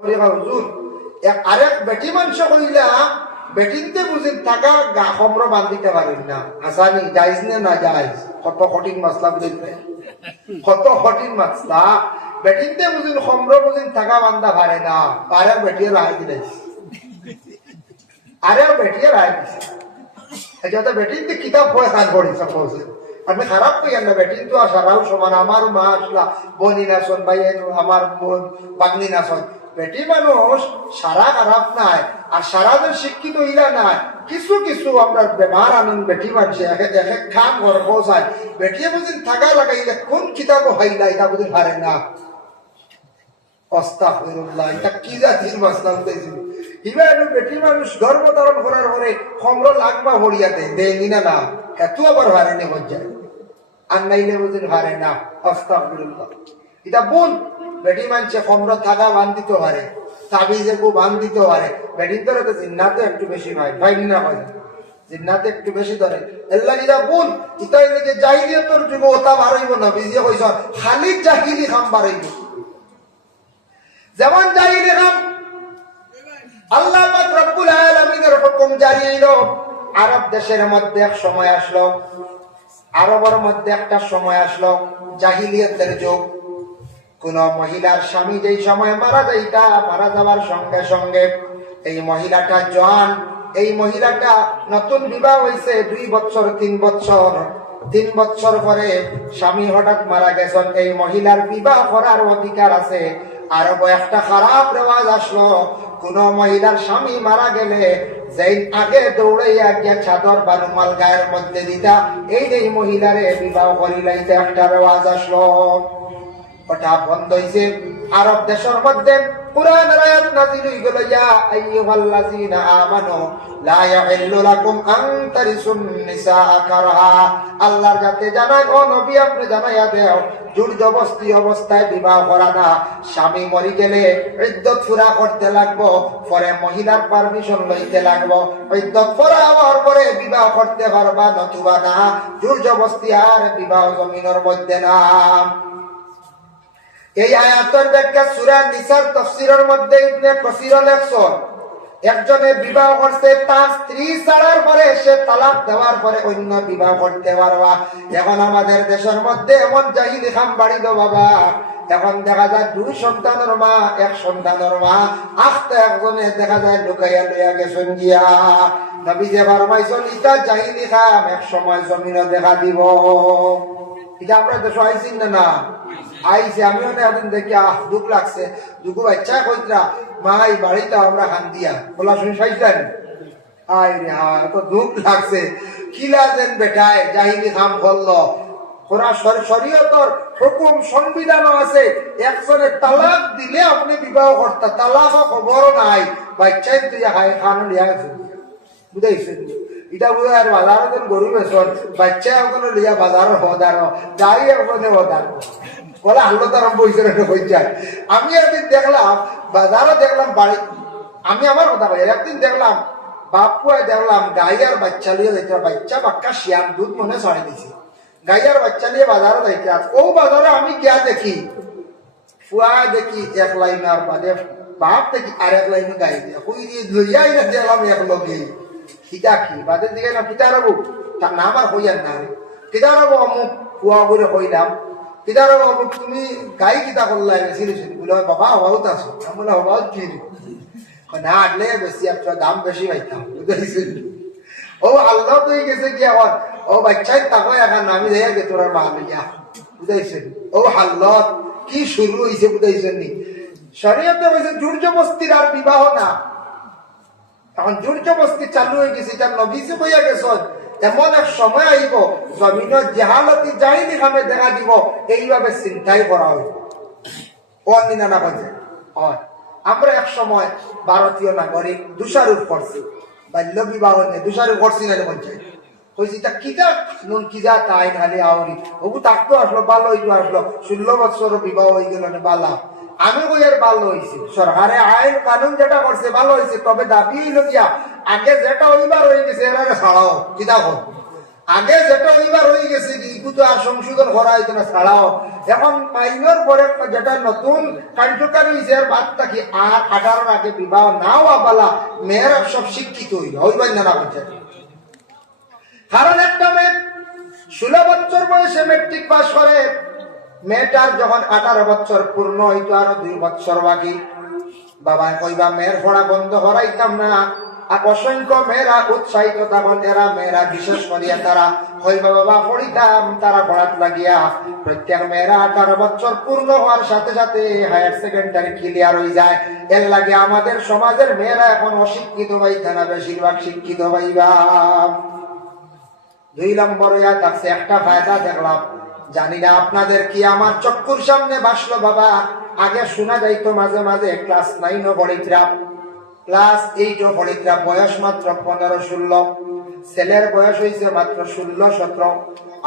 হুজুর আরেক বেটি মানুষ কইলা বেটিনতে বুঝি থাকা গা খমর বান্ধিতে পারেন না আসানি যাইজ না যাইজ কত কঠিন মাসলা বুঝতে কত কঠিন মাসলা বেটিনতে বুঝি খমর বুঝি থাকা বান্ধা পারে না আরেক বেটিয়ে রায় দিলাইছে আরেক বেটিয়ে রায় দিছে যাতে বেটিনতে কিতাব পড়ে খান পড়িছে পড়ছে আপনি খারাপ কইয়া না বেটিন তো আসারাও সমান আমার মা আসলা বনি নাচন ভাই আমার বাগনি নাচন বেটি মানুষ সারা খারাপ নাই আর সারাদিন শিক্ষিত হইলা নাই কিছু কিছু আমরা বেমার আনন্দ বেটি মানুষ এক খান ঘর পৌঁছায় বেটিয়ে বুঝি থাকা লাগাইলে কোন কিতাব হাইলা এটা বুঝি পারে না আস্তাগফিরুল্লাহ এটা কি জাতির মাসলা হইতেছিল ইবার বেটি মানুষ গর্ভ ধারণ করার পরে খমর লাগবা ভরিয়া দেয় না না এত আবার হারে নে বজ্জা আর নাইলে বুঝি হারে না আস্তাগফিরুল্লাহ এটা বোন বেটি মানছে খমর থাকা বান্ধিতে পারে তাবিজে কো বান্ধিতে পারে বেটির ধরে তো জিন্নাতে একটু বেশি হয় ভাই না হয় জিন্নাতে একটু বেশি ধরে আল্লাহ ইদা বোন ইতা এদিকে জাহিলিয়াতের যুগ ওটা বাড়াইব না বিজে কইছ খালি জাহিলি খাম বাড়াইব যেমন জাহিলি খাম আল্লাহ পাক রব্বুল আলামিনের হুকুম জারি হলো আরব দেশের মধ্যে এক সময় আসলো আরবের মধ্যে একটা সময় আসলো জাহিলিয়াতের যুগ কোন মহিলার স্বামী যেই সময় মারা যাওয়ার সঙ্গে সঙ্গে এই মহিলাটা জওয়ান এই মহিলাটা নতুন বিবাহ হয়েছে 2 বছর 3 বছর পরে স্বামী হঠাৎ মারা গেছেন এই মহিলার বিবাহ করার অধিকার আছে আরব একটা খারাপ রেওয়াজ আসলো কোন মহিলার স্বামী মারা গেলে যেই আগে দৌড়াইয়া গিয়া চাদর বা রুমাল গায়ের মধ্যে দিতা এই মহিলারে বিবাহ করিলাইতে একটা রেওয়াজ আসলো ওটা বন্ধ হইছে আরব দেশের মধ্যে কুরআনের আয়াত নাযিল হই গেল ইয়া আইয়ুহাল্লাযীনা আমানু লা ইয়াহিল্লু লাকুম আন তারিসুন নিসা কারহা আল্লাহর কাছে জানাই ও নবী আপনি জানাইয়া দাও জোর জবরদস্তি অবস্থায় বিবাহ করা না স্বামী মরি গেলে ইদ্দত পুরা করতে লাগবো পরে মহিলার পারমিশন লইতে লাগবো ইদ্দত পুরা হওয়ার পরে বিবাহ করতে পারবা নতুবা না জোর জবরদস্তি আর বিবাহ জমিনের মধ্যে না এই আয়াতের ব্যাখ্যা সূরা নিসার তাফসীরের মধ্যে ইবনে কাসীর লেখছেন একজনে বিবাহ করতে তার স্ত্রী ছাড়ার পরে সে তালাক দেওয়ার পরে অন্য বিবাহ করতে পারবা এখন আমাদের দেশের মধ্যে এমন জাহিলি খাম বাড়িল বাবা এখন দেখা যায় 2 সন্তানের মা 1 সন্তানের মা আস্তে একজনে দেখা যায় লুকাইয়া লইয়া গেছেন গিয়া নবী যে ফরমাইছেন ইতা জাহিলি খাম এক সময় জমিনে দেখা দিব এটা আমরা দেশে আইছি না আইসে আমিও না একদিন দেখি দুঃখ লাগছে দুঃখ বাচ্চা কইতরা মা এই বাড়িটা আমরা খান দিয়া বলা শুনি চাইছেন আই রে হ্যাঁ তো দুঃখ লাগছে কি লাগেন বেটায় জাহিলি খাম করলো কোরআন শরীয়তের হুকুম সংবিধানও আছে একজনের তালাক দিলে আপনি বিবাহ করতে তালাক খবর নাই বাচ্চাই তুই খান লিয়া গেছে বুঝাইছেন এটা বুঝে আর বাজারের গরু বেসন বাচ্চা ওখানে লিয়া বাজার হদার যাই ওখানে হদার বলে আল্লাহ তার বইছে আমি একদিন দেখলাম বাজারও দেখলাম বাড়ি আমি আমার কথা বলি একদিন দেখলাম বাপুয়ায় দেখলাম গাই আর বাচ্চা লিয়ে যাইতে বাচ্চা বাক্কা শিয়ান দুধ মনে ছাড়ি দিছে গাই আর বাচ্চা লিয়ে বাজারও যাইতে ও বাজারে আমি গিয়া দেখি ফুয়া দেখি 1 লাইন আর বাদে বাপ দেখি আর 1 লাইন গাই দিয়া কই দিয়ে লইয়াই না দেখলাম এক লগে কিটা কি বাদের দিকে না পিতা রবু তার নাম আর হইয়ার না পিতা রবু অমুক ফুয়া বলে কইলাম পিতার বাবু তুমি গাই কিতা করলাই বেশি বলে বাবা হবাও তো আছো বলে হবাও কি না আটলে বেশি একটা দাম বেশি পাইতাম বুঝেছেন ও আল্লাহ তো গেছে কি এখন ও বাচ্চাই তাকে এখন নামি দেয় গে তোর মা লইয়া বুঝাইছেন ও আল্লাহ কি শুরু হয়েছে বুঝাইছেন নি শরীয়তে হয়েছে জোর জবরদস্তির আর বিবাহ না এখন জোর জবরদস্তি চালু হয়ে গেছে এটা নবীজি কইয়া গেছে এমন এক সময় আইব জমিনের জাহালতি জাহিলি খামে দেখা দিব এইভাবে চিন্তাই করা হইব অন্যনা না বাজে হয় আমরা এক সময় ভারতীয় নাগরিক দোষারোপ করছি বাল্য বিবাহ নিয়ে দোষারোপ করছি না বলছে কইছি তা কিটা নুন কিজা তাই খালি আউরি ওগু তাকতো আসলো ভালো হইতো আসলো 16 বছর বিবাহ হয়ে গেল বালা আমি কই আর ভালো হয়েছে সরকারে আইন কানুন যেটা করছে ভালো হয়েছে তবে দাবি হইল গিয়া আগে যেটা হইবার হয়ে গেছে এরা ছাড়াও কিতা কর আগে যেটা হইবার হয়ে গেছে কি তো আর সংশোধন করা হইতো না ছাড়াও এখন মাইনর পরে যেটা নতুন কার্যকারী হয়েছে এর বাদ থাকি আর 18 আগে বিবাহ নাও আবালা মেয়েরা সব শিক্ষিত হইবাই না বলছে। কারণ একটা মেয়ে 16 বছর বয়সে মেট্রিক পাস করে, মেয়েটার যখন 18 বছর পূর্ণ হইতো আরো 2 বছর বাকি, বাবা কইবা মেয়ের পড়া বন্ধ করাইতাম না। আর অসংখ্য মেয়েরা উৎসাহিত তখন এরা মেয়েরা বিশেষ করিয়া তারা কইবা বাবা পড়িতাম, তারা পড়াত লাগিয়া প্রত্যেক মেয়েরা 18 বছর পূর্ণ হওয়ার সাথে সাথে হায়ার সেকেন্ডারি ক্লিয়ার হয়ে যায়। এর লাগে আমাদের সমাজের মেয়েরা এখন অশিক্ষিত হইতে না, বেশিরভাগ শিক্ষিত হইবা। 2 নম্বর ইয়া থাকছে একটা ফায়দা দেখলাম, জানি না আপনাদের কি আমার চক্ষুর সামনে বাসলো বাবা। আগে শোনা যাইতো মাঝে মাঝে ক্লাস 9 পড়িতরাম, ক্লাস 8 পড়িতরাম, বয়স মাত্র 15-16, ছেলের বয়স হয়েছে মাত্র 16-17,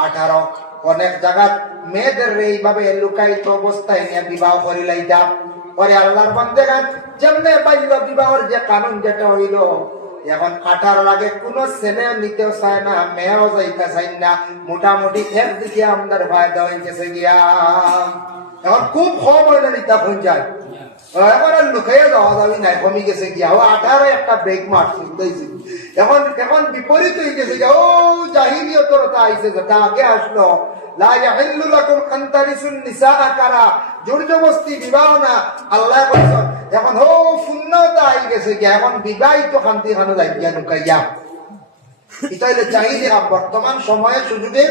18। অনেক জায়গা মেয়েদের এইভাবে লুকায়িত অবস্থায় নিয়ে বিবাহ করি লাইতাম। পরে আল্লাহর বান্দাগণ যেমনে বাল্য বিবাহের যে কানুন যেটা হইল, এখন 18 আগে কোন ছেলে নিতেও চায় না, মেয়েও যাইতে চাই না। মোটামুটি একদিকে আমাদের ফায়দা হয়ে গেছে গিয়া, এখন খুব কম হইলে নিতে হয়ে যায়। এখন আর লুকাইয়া যাওয়া যাবি নাই, কমে গেছে গিয়া। ও 18 একটা ব্রেক মারছে, এখন এখন বিপরীত হয়ে গেছে গিয়া। ও জাহিলিয়তরতা আইছে, যেটা আগে আসলো লা ইয়াহিল্লু লাকুম আন তারিসুন নিসাআ কারা, জোর জবরদস্তি বিবাহ না। আল্লাহ কইছেন এখন ও শূন্যতা আই গেছে গিয়া, এখন বিবাহিত শান্তি খানো যাই গিয়া লুকাইয়া। এটা হইলে জাহিলিয়া বর্তমান সময়ে সুযোগে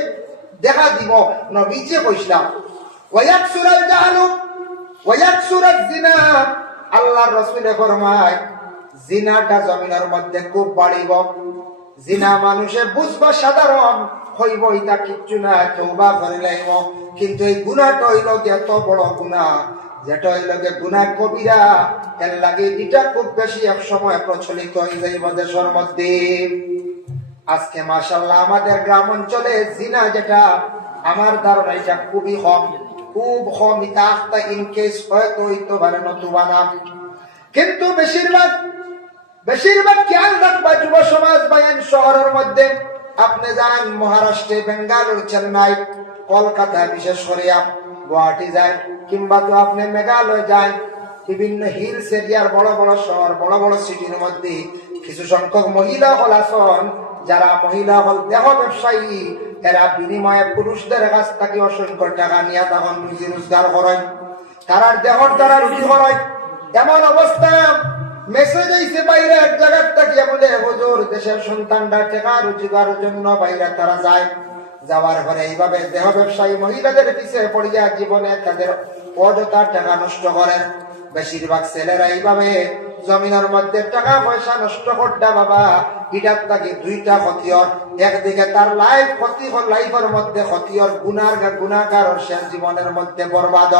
দেখা দিব। নবীজি কইছিলাম ওয়ায়াকসুরাল জাহলু ওয়ায়াকসুরাজ জিনা, আল্লাহর রাসূলে ফরমায় জিনাটা জমিনের মধ্যে খুব বাড়িব। জিনা মানুষে বুঝবা সাধারণ হইব, এটা কিচ্ছু না, তওবা করে লাইব। কিন্তু এই গুনাহটা হইল এত বড় গুনাহ, যেটা হইল গুনাহ কবিরা। এর লাগে এটা খুব বেশি এক সময় প্রচলিত হয়ে যাইব দেশের মধ্যে। আজকে মাশাআল্লাহ আমাদের গ্রাম অঞ্চলে জিনা যেটা, আমার ধারণা এটা খুবই কম, খুব কম। এটা একটা ইনকেস হয়তো হইতে পারে নতুবা না, কিন্তু বেশিরভাগ খেয়াল রাখবা যুব সমাজ বায়ান শহরের মধ্যে। আপনি যান মহারাষ্ট্রে, বেঙ্গালুরু, চেন্নাই, কলকাতা, বিশেষ করে গুয়াহাটি যায়, কিংবা তো আপনি মেঘালয় যায়, বিভিন্ন হিলস এরিয়ার বড় বড় শহর, বড় বড় সিটির মধ্যে কিছু সংখ্যক মহিলা হল আছেন, যারা মহিলা হল দেহ ব্যবসায়ী। এরা বিনিময়ে পুরুষদের কাছ থেকে অসংখ্য টাকা নিয়ে তখন রুজি রোজগার করেন, তারার দেহর দ্বারা রুজি করেন। এমন অবস্থা মেসেজ হইছে বাইরে এক জায়গার থেকে বলে হুজুর দেশের সন্তানরা টাকা রোজগারের জন্য বাইরে তারা যায়। যাওয়ার পরে এইভাবে দেহ ব্যবসায়ী মহিলাদের পিছিয়ে পড়িয়া জীবনে তাদের অযথা টাকা নষ্ট করেন। বেশিরভাগ ছেলেরা এইভাবে জমিনের মধ্যে টাকা পয়সা নষ্ট করতে বাবা। এটার থেকে দুইটা ক্ষতির, একদিকে তার লাইফ ক্ষতি হল, লাইফের মধ্যে ক্ষতির, গুনাহগার শেষ জীবনের মধ্যে বরবাদ।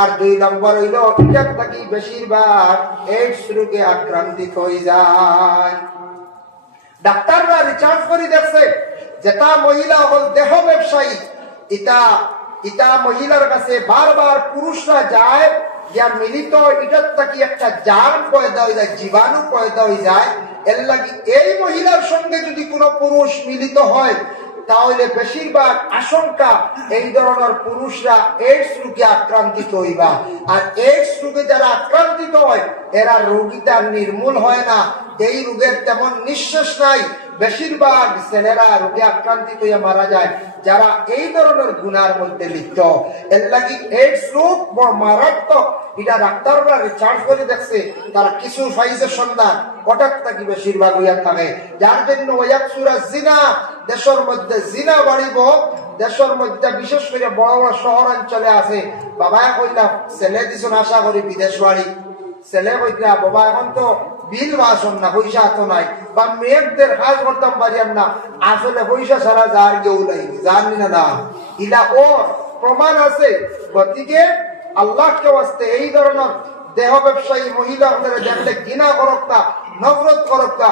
আর 2 নম্বর হইল এটার থেকে বেশিরভাগ এইডস রোগে আক্রান্তিত হয়ে যায়। ডাক্তাররা রিসার্চ করে দেখছে যেটা মহিলা হল দেহ ব্যবসায়ী, এটা মহিলার কাছে বারবার পুরুষরা যায়, যা মিলিত এটার থেকে একটা জার্ম পয়দা হয়ে যায়, জীবাণু পয়দা হয়ে যায়। এর লাগে এই মহিলার সঙ্গে যদি কোনো পুরুষ মিলিত হয়, তাহলে বেশিরভাগ আশঙ্কা এই ধরনের পুরুষরা এইডস রোগে আক্রান্তিত হইবা। আর এইডস রোগে যারা আক্রান্তিত হয়, এরা রোগীটা নির্মূল হয় না, এই রোগের তেমন নিঃশ্বাস নাই। বেশিরভাগ ছেলেরা রোগে আক্রান্তিত হয়ে মারা যায় যারা এই ধরনের গুনার মধ্যে লিপ্ত। এর লাগি এইডস রোগ বড় মারাত্মক। এটা ডাক্তাররা রিসার্চ করে দেখছে, তারা কিছু পাইছে সন্ধান, হঠাৎ থাকি বেশিরভাগ হইয়া থাকে। যার জন্য ওয়ায়াকসুরাজ জিনা, দেশের মধ্যে জিনা বাড়িব। দেশের মধ্যে বিশেষ করে বড় বড় শহর অঞ্চলে আছে। বাবা কইলা ছেলে দিছুন আশা করি বিদেশ বাড়ি, ছেলে কইলা বাবা এখন তো বিল বাসন না, পয়সা তো নাই, বা মেয়েদের কাজ করতাম পারিয়াম না, আসলে পয়সা ছাড়া যার কেউ নাই, জানি না। ইলা ওর প্রমাণ আছে। গতিকে আল্লাহকে ওয়াস্তে এই ধরনের দেহ ব্যবসায়ী মহিলাদের দেখলে ঘৃণা করক না, নফরত করক না।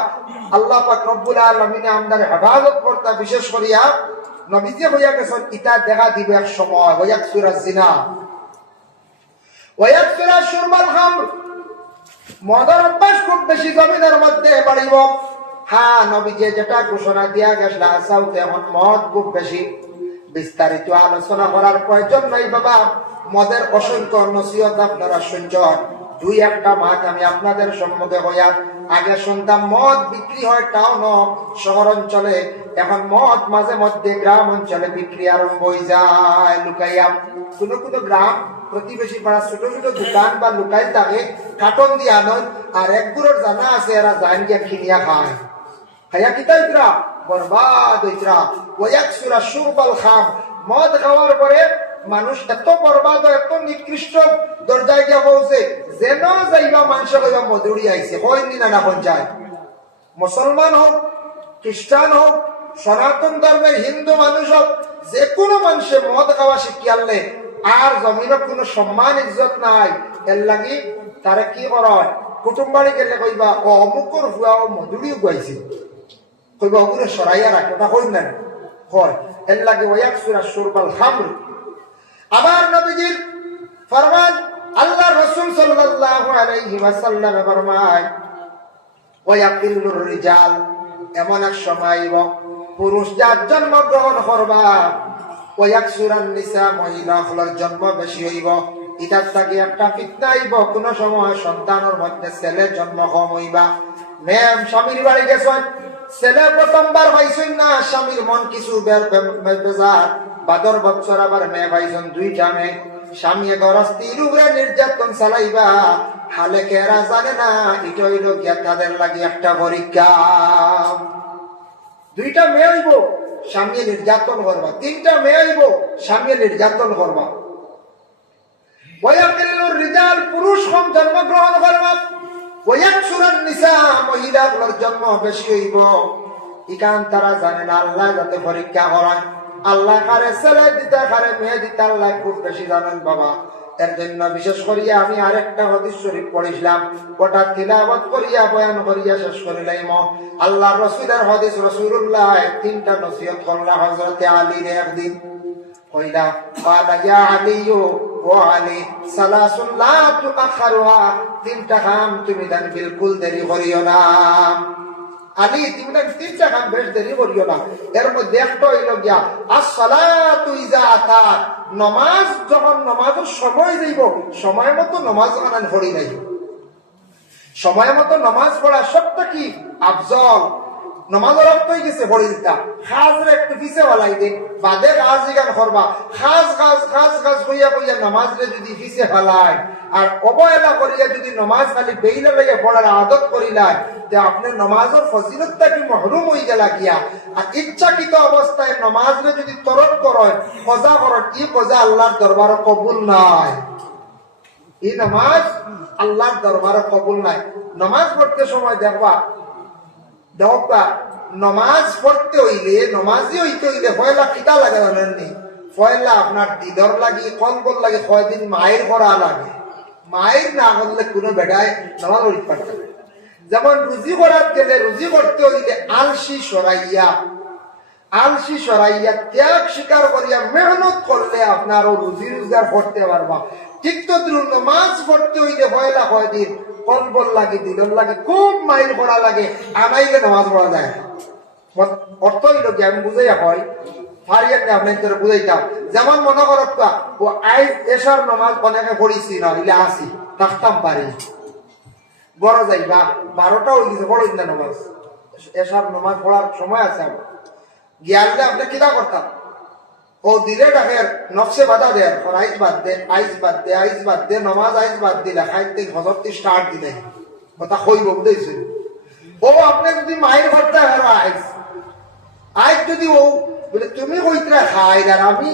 আল্লাহ পাক রব্বুল আলামিন আমাদের হেফাজত করতে। বিশেষ করিয়া নবীজি হইয়া গেছেন ইটা দেখা দিবে এক সময়, ওয়ায়াকসুরাজ জিনা, ওয়ায়াকসুরাজ শুরবাল খামর, মদের অভ্যাস খুব বেশি জমিনের মধ্যে বাড়িব। হ্যাঁ, নবীজি যেটা ঘোষণা দিয়া গেছিল সাউথে এখন মদ খুব বেশি। বিস্তারিত আলোচনা করার প্রয়োজন নাই বাবা। মদের অসংখ্য নসিহত আপনারা শুনছেন। দুই একটা মাস আমি আপনাদের সম্মুখে হইয়া আগে শুনতাম মদ বিক্রি হয় টাউন শহর অঞ্চলে, এখন মদ মাঝে মধ্যে গ্রাম অঞ্চলে বিক্রি আরম্ভ হয়ে যায় লুকাইয়া। কোনো কোনো গ্রাম প্রতিবেশী পাড়া ছোট ছোট দোকান বা লুকাই থাকে, কাটন দিয়া নয়। আর একগুলোর জানা আছে এরা জান গিয়া কিনিয়া খায়, খাইয়া কিতাইতরা বরবাদ হইতরা। ওয়াকসুরা শুরবাল খাম, মদ খাওয়ার পরে মানুষ এত বরবাদ এত নিকৃষ্ট দরজায় গিয়া পৌঁছে, যেন যাইবা মানুষ কইবা মধুরি আইছে, হয়নি না পঞ্চায়েত। মুসলমান হোক, খ্রিস্টান হোক, সনাতন ধর্মের হিন্দু মানুষ হোক, যে কোনো মানুষে মদ খাওয়া শিখিয়ালে আর জমিনের কোনো সম্মান ইজ্জত নাই। এর লাগি তারা কি করায়, কুটুম বাড়ি গেলে কইবা ও অমুকর হুয়া ও মধুরিও গাইছে, কইবা ওগুলো সরাইয়া রাখ, ওটা হই না হয়। এর লাগে ওয়াকসুরা শুরবাল খামর। আবার নবীজির ফরমান, আল্লাহ রাসূল সাল্লাল্লাহু আলাইহি ওয়াসাল্লাম ফরমায়, ওয়াকিল্লুর রিজাল, এমন এক সময় পুরুষ যার জন্মগ্রহণ করবা, ওয়াকসুরান নিসা, মহিলা হলার জন্ম বেশি হইব। এটার থেকে একটা ফিতনা হইব, কোন সময় সন্তানের মধ্যে ছেলে জন্ম কম হইবা। ম্যাম স্বামীর বাড়ি গেছেন, ছেলে প্রথমবার পাইছেন না, স্বামীর মন কিছু বেজার, বাদর বছর আবার মেয়ে পাইছেন দুইটা মেয়ে। স্বামী গরস্তির উপরে নির্যাতন চালাইবা, হালে কেরা জানে না এটা হইল গিয়া তাদের লাগে একটা পরীক্ষা। দুইটা মেয়ে হইব, স্বামী নির্যাতন করবা, তিনটা মেয়ে হইব, স্বামী নির্যাতন করবা। ওয়াকিল্লুর রিজাল, পুরুষ কম জন্মগ্রহণ করবা। ওয়াকসুরান নিসা, মহিলাগুলোর জন্ম বেশি হইব। ইকান তারা জানে না আল্লাহ যাতে পরীক্ষা করায়, আল্লাহ কারে ছেলে দিতে কারে মেয়ে দিতে আল্লাহ খুব বেশি জানেন বাবা। এর জন্য বিশেষ করিয়া আমি আরেকটা হাদিস শরীফ পড়িছিলাম, ওটা তিলাওয়াত করিয়া বয়ান করিয়া শেষ করিলাম। আল্লাহ রাসূলের হাদিস, রাসূলুল্লাহ তিনটা নসিহত করলা হযরতে আলীর একদিন। কইলা ক্বালা ইয়া আলীয়ু ও আলী, সালাসুন লা তুআখারুহা, তিনটা কাম তুমি দান বিলকুল দেরি করিও না। আলী তুমি তিনটা কাম বেশ দেরি করিও না। এর মধ্যে একটা হইল গিয়া আসসালাতু ইযা আতাত, নামাজ যখন নামাজের সময় যাইব, সময় মতো নামাজ আনান পড়ি নাই। সময় মতো নামাজ পড়া সবটা কি আফজল। নামাজের রক্ত হয়ে গেছে পড়ি দিতা, খাজরে একটু পিছে ফেলাই দিন, বাদে কাজ গান করবা। খাজ খাজ খাজ খাজ কইয়া কইয়া নামাজরে যদি পিছে ফেলায় আর অবহেলা করিয়া যদি নামাজ খালি বেইলা লইয়া পড়ার আদত করিলায়, তে আপনার নামাজের ফজিলতটা কি মহরুম হয়ে গেলা গিয়া। আর ইচ্ছাকৃত অবস্থায় নামাজরে যদি তরক করেন, কজা করেন, ই কজা আল্লাহর দরবারে কবুল নাই। এই নামাজ আল্লাহর দরবারে কবুল নাই। নামাজ পড়তে সময় দেখবা নমাজ পড়তে হইলে, নমাজি হইতে হইলে পয়লা কিতা লাগে জানেননি? পয়লা আপনার দিদর লাগি, কলবল লাগে, কয়দিন মায়ের করা লাগে। মায়ের না করলে কোনো বেটায় নামাজ পড়তে পারবে না। যেমন রুজি করার গেলে, রুজি করতে হইলে আলসি সরাইয়া, আলসি সরাইয়া ত্যাগ স্বীকার করিয়া মেহনত করলে আপনার ও রুজি রোজগার করতে পারবা। ঠিক তো নামাজ পড়তে হইলে পয়লা কয়দিন কলবল লাগে, দিদর লাগে, খুব মাইল করা লাগে, আনাইলে নামাজ পড়া যায়। অর্থ হইল কি আমি বুঝাইয়া হয় ফারিয়াকে আপনার বুঝাইতাম। যেমন মনে করত ও আইজ এসার নামাজ অনেকে পড়িছি না হইলে আসি থাকতাম পারি, বড় যাইবা 12টা হয়ে গেছে, পড়ই না নামাজ, এসার নামাজ পড়ার সময় আছে আমার গিয়ালে আপনি কিনা করতাম ও দিলে ডাকের নকশে বাধা দেয়, আইস বাদ দে, আইস বাদ দে, আইস বাদ দে, নমাজ আইস বাদ দিলে খাইতে হজরতে স্টার্ট দিলে কথা কইব বুঝেছিল। ও আপনি যদি মায়ের ঘরটা হেরো আইস আইস যদি ও বলে তুমি কইতরা খাই আর আমি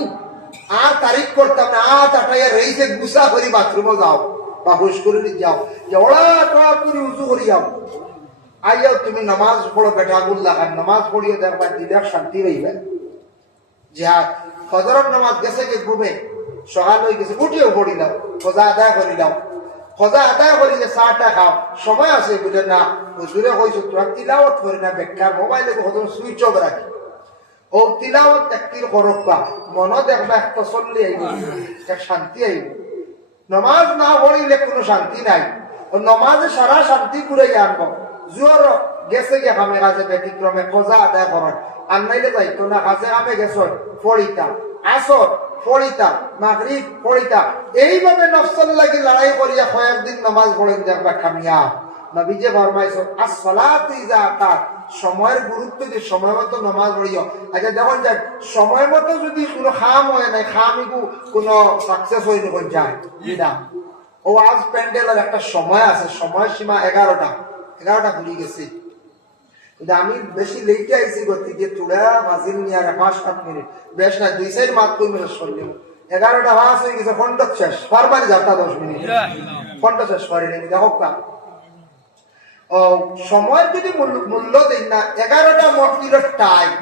আর তারিখ করতাম না, আটাইয়া রইছে গুসা করি বাথরুমে যাও বা হুশ করে যাও, ওড়া টড়া করে উঁচু করি যাও, আইয়াও তুমি নামাজ পড়ো বেটা গুল্লা খান, নামাজ পড়িয়ে দেখবা দিলে শান্তি পাইবে। জিহাদ ফজরের নামাজ গেছে কি ঘুমে, সকাল হয়ে গেছে উঠিও পড়িলাম, খোঁজা আদায় করিলাম, খোঁজা আদায় করিলে চাটা খাও, সময় আছে বুঝে না হুজুরে কইছো তোরা তিলাওয়াত করি না, বেকার মোবাইলে কত সুইচ অফ রাখি। ও তিলাওয়াত একটির করবা মন দেখবা একটা চললে আইব, এক শান্তি আইব। নমাজ না পড়িলে কোনো শান্তি নাই, ও নমাজে সারা শান্তি ঘুরাই আনবো। জোর গেছে গিয়ে কামে কাজে ব্যতিক্রমে কজা আদায় করেন, আর নাইলে যাইতো না কাজে কামে গেছেন ফরিতা, আসর ফরিতা, মাগরিব ফরিতা, এইভাবে নফসল লাগি লড়াই করিয়া কয়েকদিন নামাজ পড়েন দেখবা কামিয়াব। নবীজি ফরমাইছেন আসসালাতু ইযা আতাত, সময়ের গুরুত্ব যে সময় মতো নামাজ পড়িও। আচ্ছা দেখুন যাক সময় মতো যদি কোনো খাম হয় নাই, খামিগু কোনো সাকসেস হইনি কোন যায় না। ও আজ প্যান্ডেলের একটা সময় আছে, সময় সীমা 11টা ভুলে গেছি, কিন্তু আমি বেশি লেটে আইছি গতি যে চূড়া মাঝিল নিয়ে 5-7 মিনিট, বেশ না 2-4 মাত্র মিনিট করলাম। 11টা বাস হয়ে গেছে, ফন্ড শেষ, ফারবারি যাতা 10 মিনিট ফন্ড শেষ করেনি। দেখো কা সময়ের যদি মূল্য দিন না, 11টা মহফিলের টাইম,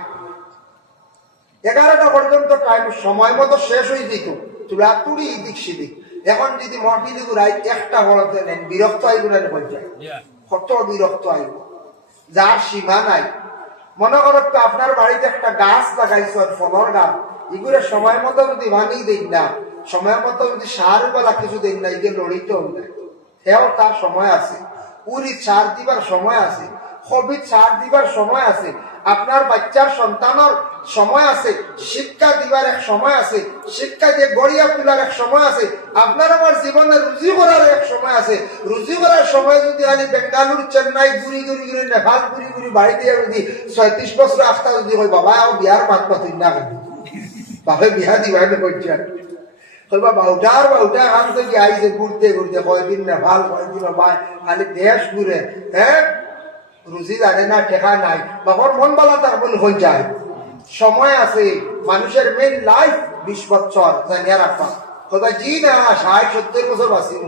11টা পর্যন্ত টাইম সময় মতো শেষ হয়ে যেত, চুড়াতুড়ি এদিক সেদিক। এখন যদি মহফিল গুড়াই একটা বড়তে নেন, বিরক্ত আইব না পর্যায়ে, কত বিরক্ত আইব যার সীমা নাই। মনে করো তো আপনার বাড়িতে একটা গাছ লাগাইছেন, ফলর গাছ, এগুলো সময় মতো যদি বানিয়ে দিন না, সময় মতো যদি সার বেলা কিছু দিন না, এগুলো লড়িতেও নাই, সেও তার সময় আছে। উরি সার দিবার সময় আছে, হবির সার দিবার সময় আছে, আপনার বাচ্চার সন্তানের সময় আছে, শিক্ষা দিবার এক সময় আছে, শিক্ষা দিয়ে গড়িয়া তোলার এক সময় আছে, আপনার আমার জীবনে রুজি করার এক সময় আছে। রুজি করার সময় যদি আমি বেঙ্গালুরু চেন্নাই ঘুরি ঘুরি ঘুরি নেপাল ঘুরি ঘুরি বাড়ি দিয়ে যদি 36 বছর আসতা যদি হয় বাবা বিয়ার মাত পাতিন না, বাবা বিয়া দিবাই করছেন কইবা বাউটা আম তো কি আইছে ঘুরতে ঘুরতে, কয়দিন নেপাল কয়দিন খালি দেশ ঘুরে, হ্যাঁ রুজি জানে না, ঠেকা নাই, বাবার মন বালা তার মন হয়ে যায়। সময় আছে, মানুষের মেন লাইফ 20 বছর জানিয়া রাখবা। কইবা জি না 60-70 বছর বাঁচিব।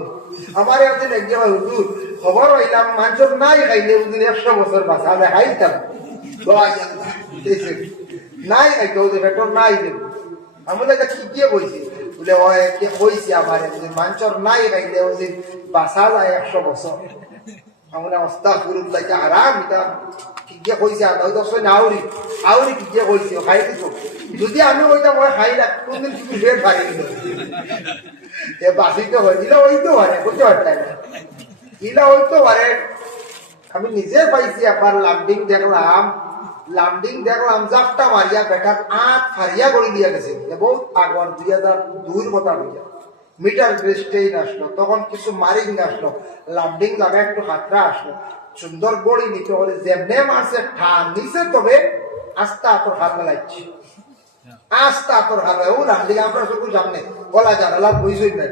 আমার একদিন এক জায়গায় হুজুর খবর হইলাম মানুষের নাই খাইলে ওদিন 100 বছর বাঁচা যায়, খাইতাম নাই খাইতে ওদের পেটর নাই দেব। আমি বলে কি কে বলছি, বলে ও কে কইছি আমার মানুষের নাই খাইলে ওদিন বাঁচা যায় 100 বছর। আমরা আস্তাগফিরুল্লাহ কি আরাম এটা কিকে কইছে, আদাও তো সই আউরি কিকে কইছে খাই দিছো। যদি আমি ওইটা মই খাই না কোনদিন কিছু বের পারি না, এ বাসিতে হইছিল ওইতো পারে বুঝতে পারতাম না, ইলা ওইতো পারে। আমি নিজে পাইছি একবার লামডিং দেখলাম জাপটা মারিয়া বেটার আট ফারিয়া করে দিয়া গেছে, বহুত আগর 2002 কথা হইয়া মিটার ব্রেস্টেইন আসলো, তখন কিছু মারিং আসলো, লাভডিং লাগা একটু হাতরা আসলো, সুন্দর গড়ি নিতে হলে যেমনে মারছে ঠান নিছে, তবে আস্তে আতর হাল মেলাইছি, আস্তে আতর হাল ও লাভডিং আমরা শুধু সামনে গলা জানালা বুঝই না,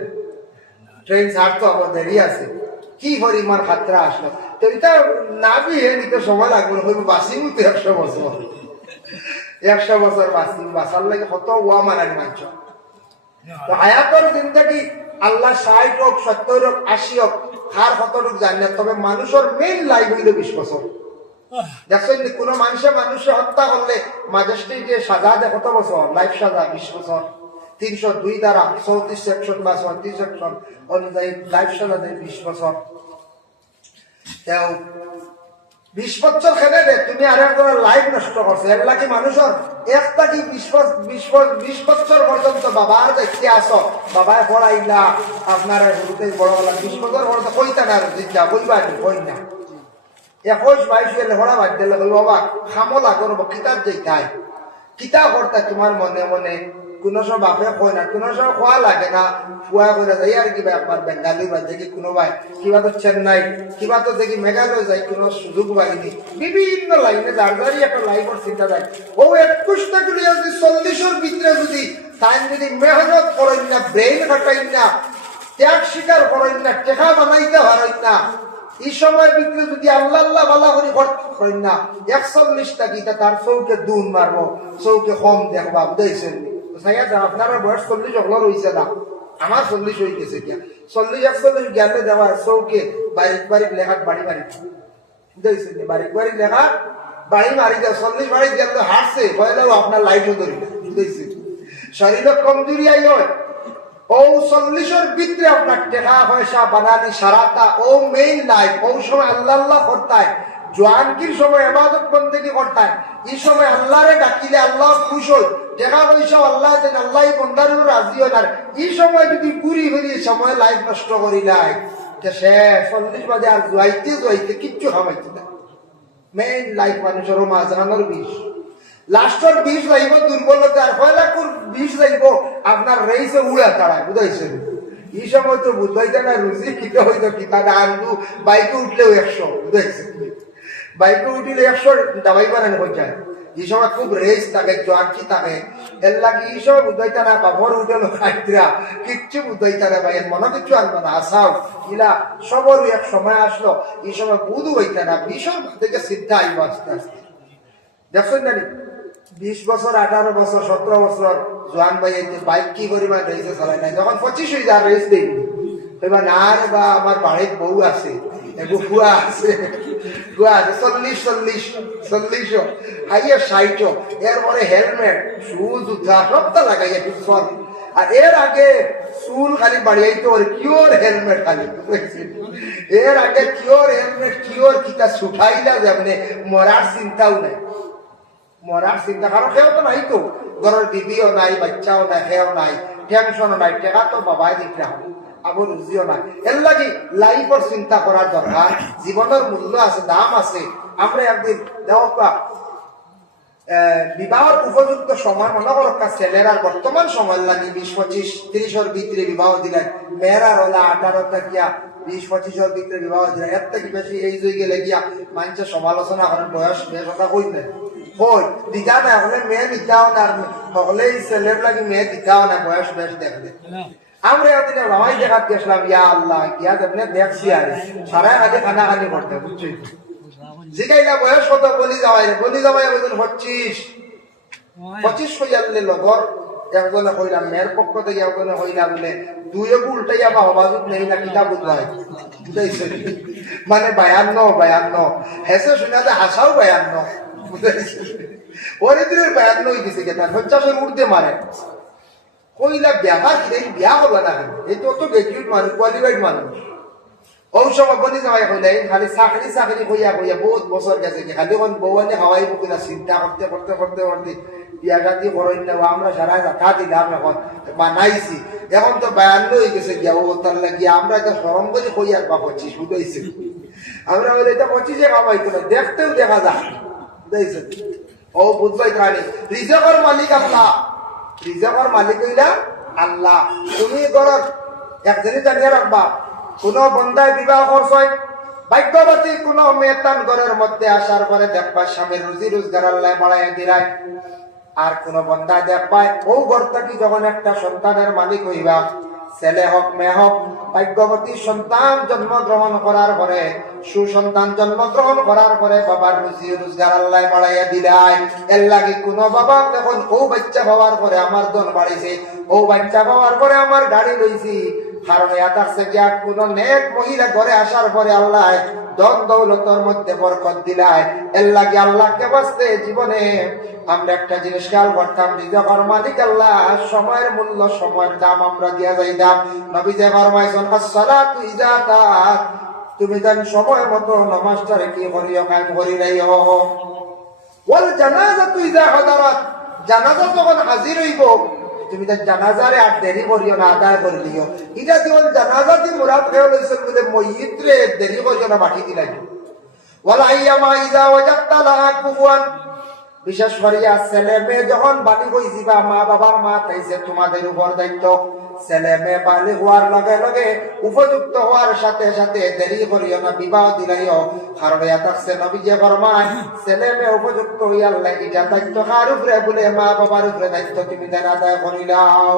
ট্রেন ছাড়তো আবার দেরি আছে, কি পরিমাণ হাতরা আসলো। তো এটা না বিয়ে নিতে সময় লাগবে, হইব বাসিং তো 100 বছর, 100 বছর বাঁচার লাগে কত ওয়া মারানি মানছ। তো হায়াতর জিন্দগি আল্লাহ 60 হোক 70 হোক 80 হোক হার কতটুক জানি না, তবে মানুষের মেইন লাইফ হইল 20 বছর। দেখছেন কোন মানুষে হত্যা করলে ম্যাজিস্ট্রেটে সাজা দেয় কত বছর, লাইফ সাজা 20 বছর। 302 দ্বারা 34 সেকশন বা 36 সেকশন অনুযায়ী লাইফ সাজা দেয় 20 বছর। 20 বছর খেলে দে তুমি আর একজনের লাইফ নষ্ট করছো, এর লাগি মানুষের একটা কি 20 বছর পর্যন্ত বাবার দেখতে আসো, বাবায় পড়াইলা আপনার বড় হলাম 20 বছর পর্যন্ত কইতা না জিজ্ঞা বইবা কই না 21-22 এলে হরা বাদ দিলে বাবা খামলা করবো কিতাব যেটাই কিতাব করতে তোমার মনে মনে কোনো সব বাপে কয় না, কোনো সব খোয়া লাগে না, ফুয়া করে যাই আর কিবা একবার বেঙ্গালি বা দেখি কোনো ভাই কিবা তো চেন্নাই কিবা তো দেখি মেঘালয় যাই, কোনো সুযোগ পাইনি, বিভিন্ন লাইনে দাঁড়ারি একটা লাইফের চিন্তা যায়। ও 21টা যদি 40-এর ভিতরে যদি তাই যদি মেহনত করেন না, ব্রেইন খাটাইন না, ত্যাগ স্বীকার করেন না, টেকা বানাইতে পারেন না, এই সময়ের ভিতরে যদি আল্লাহ আল্লাহ বালা করে করেন না, 41টা গীতা তার চৌকে দুন মারবো, চৌকে কম দেখবা বুঝাইছেন। আপনার বয়স 40 অগলর হয়েছে না, আমার 40 হয়ে গেছে, 40-41 জ্ঞানে দেওয়া চৌকে বাড়ির লেখাত বাড়ি বুঝাইছেন, বাড়ির লেখা বাড়ি মারি দেয় 40 বাড়ি গেল হারছে হইলেও আপনার লাইফও ধরি না বুঝাইছেন। শরীরে কমজোরি আই হয় ও 40-এর ভিতরে আপনার টাকা পয়সা বানানি সারাটা ও মেইন লাইফ, ও সময় আল্লাহ আল্লাহ করতায়, জোয়ানকির সময় ইবাদত বন্দেগী করতায়, এই সময় আল্লাহরে ডাকিলে আল্লাহ খুশ হয়, টাকা পয়সা আল্লাহ দেন, আল্লাহ বন্দার রাজি হয় না। এই সময় যদি পুরি সময় লাইফ নষ্ট করি নাই সে 40 বাজে আর জুয়াইতে কিচ্ছু খামাইতে না, মেইন লাইফ মানুষের মাঝখানোর বিষ লাস্টের বিষ লাগব দুর্বলতা আর পয়লা কোন বিষ লাগব আপনার রেইসে উড়া তাড়ায় বুঝাইছেন এই সময় তো বুঝাইতে না রুচি কিতা হইতো কিতা না আনু বাইকে উঠলেও 100 বুঝাইছেন বাইকে উঠিলে 100 দাবাই বানানো হয়ে যায় এই সময় খুব রেস থাকে জোয়াকি থাকে এর লাগে এই সময় বুঝাইতে না বাবর উঠেলো খাইতরা কিচ্ছু বুঝাইতে না ভাই মনে কিছু আনবো না আসাও ইলা সবরও এক সময় আসলো এই সময় বুধু হইতে না ভীষণ থেকে সিদ্ধা আইব আস্তে আস্তে দেখছেন না 20 বছর 18 বছর 17 বছর জোয়ান ভাই বাইক কি পরিমাণ রেসে চালায় নাই যখন 25 হয়ে যায় রেস দেই এবার না রে বা আমার বাড়ির বউ আছে ফুয়া আছে 40 আইয়া 60 এরপরে হেলমেট শু জুতা সবটা লাগাইয়া পিছন আর এর আগে চুল খালি বাড়িয়াইতো কিওর হেলমেট খালি এর আগে কিওর হেলমেট কিওর কিতা শুঠাইলা যেমনে মরার চিন্তাও নাই মরার চিন্তা কারণ সেও তো নাই তো ঘরের বিবিও নাই বাচ্চাও নাই সেও নাই টেনশনও নাই টেকা তো বাবাই দিতে হবে আবার রুজিও নাই এর লাগি লাইফের চিন্তা করার দরকার জীবনের মূল্য আছে দাম আছে আমরা একদিন দেওয়া বিবাহের উপযুক্ত সময় মনে করো ছেলেরা বর্তমান সময় লাগে 20-25-30 ভিতরে বিবাহ দিলেন মেয়েরা হলে 18 থেকে 20-25 ভিতরে বিবাহ দিলেন এর থেকে বেশি এই জয় গেলে গিয়া মানুষের সমালোচনা করেন বয়স বেশ কথা কইতেন কই দিতা না হলে মেয়ে দিতাও না হলে ছেলের লাগে মেয়ে দিতাও না বয়স বেশ দেখলে আমরা এতদিন রামাই দেখাত গেছিলাম ইয়া আল্লাহ গিয়া দেখলে দেখছি আর সারা আগে খানাখানি করতে বুঝছি জিগাইলা বয়স কত বলি যাওয়াই ওজন 25 হইয়ালে লগর একজনে কইলাম মেয়ের পক্ষ থেকে একজনে কইলা বলে দুইও উল্টাইয়া বা হবাজুত নেই না কিতাব বুঝবাই বুঝাইছে মানে 52 হেসে শুনে যে হাসাও 52 বুঝাইছে ওরে দিনের 52 হয়ে গেছে কেন 50 উঠতে মারে কইলা ব্যাপার কি বিয়া হলো না এই তো গ্রাজুয়েট মানুষ কোয়ালিফাইড মানুষ ওই সময় বলি যাওয়াই হইলে খালি চাকরি কইয়া বহুত বছর গেছে কি খালি কোন বউয়ানে হাওয়াই বুকিনা চিন্তা করতে বিয়া গাতি করেন না আমরা সারা টাকা দিলাম এখন বানাইছি এখন তো 52 হয়ে গেছে গিয়া ও তার লাগিয়া আমরা এটা সরম করে কইয়ার বা 25 শুধাইছি আমরা বলে এটা 25 কামাইতো না দেখতেও দেখা যায় বুঝাইছে ও বুঝবাই প্রাণী রিজকের মালিক আল্লাহ রিজকের মালিক হইলা আল্লাহ তুমি ঘরের একজনই জানিয়ে রাখবা কোন বন্ধায় বিবাহ করছে ভাগ্যবতী কোন মেয়েতান ঘরের মধ্যে আসার পরে দেখবা স্বামীর রুজি রোজগার আল্লাহ বাড়াইয়া দিলাই আর কোন বন্ধায় দেখবা ও ঘর থেকে যখন একটা সন্তানের মালিক হইবা ছেলে হোক মেয়ে হোক ভাগ্যবতী সন্তান জন্মগ্রহণ করার পরে সুসন্তান জন্মগ্রহণ করার পরে বাবার রুজি রোজগার আল্লাহ বাড়াইয়া দিলাই এর লাগে কোন বাবা দেখুন ও বাচ্চা হওয়ার পরে আমার ধন বাড়িছে ও বাচ্চা হওয়ার পরে আমার গাড়ি লইছি কারণ এটার গিয়া কোন নেক মহিলা ঘরে আসার পরে আল্লাহ ধন দৌলতের মধ্যে বরকত দিলাই এর লাগে আল্লাহকে বাঁচতে জীবনে আমরা একটা জিনিস খেয়াল করতাম রিজকের মালিক আল্লাহ সময়ের মূল্য সময়ের দাম আমরা দিয়া যাইতাম নবী যে ফরমাইছেন আসসালাতু ইজা তাআত তুমি জান সময় মতো নামাজটারে কি করিও কায়েম করি রাইও ওয়াল জানাজাতু ইজা হাদারাত জানাজা যখন হাজির হইব তুমি তার জানাজারে আর দেরি করিও না আদায় করে দিও এটা কেবল জানাজাতি মুরাদ হয়ে লইছেন বলে মইয়িতরে দেরি করিও না মাটি দিলাই ওয়ালা আইয়ামা ইজা ওয়াজাত্তা লাহা কুফুয়ান বিশেষ করিয়া ছেলে মেয়ে যখন বালিগ হয়ে যাবা মা বাবার মা তাইছে তোমাদের উপর দায়িত্ব ছেলে মেয়ে বালিগ হওয়ার লগে লগে উপযুক্ত হওয়ার সাথে সাথে দেরি করিও না বিবাহ দিলাইও কারণ এটাছে নবী যে ফরমায় ছেলে মেয়ে উপযুক্ত হইয়া এটা দায়িত্ব কার উপরে বলে মা বাবার উপরে দায়িত্ব তুমি দেন আদায় করিলাও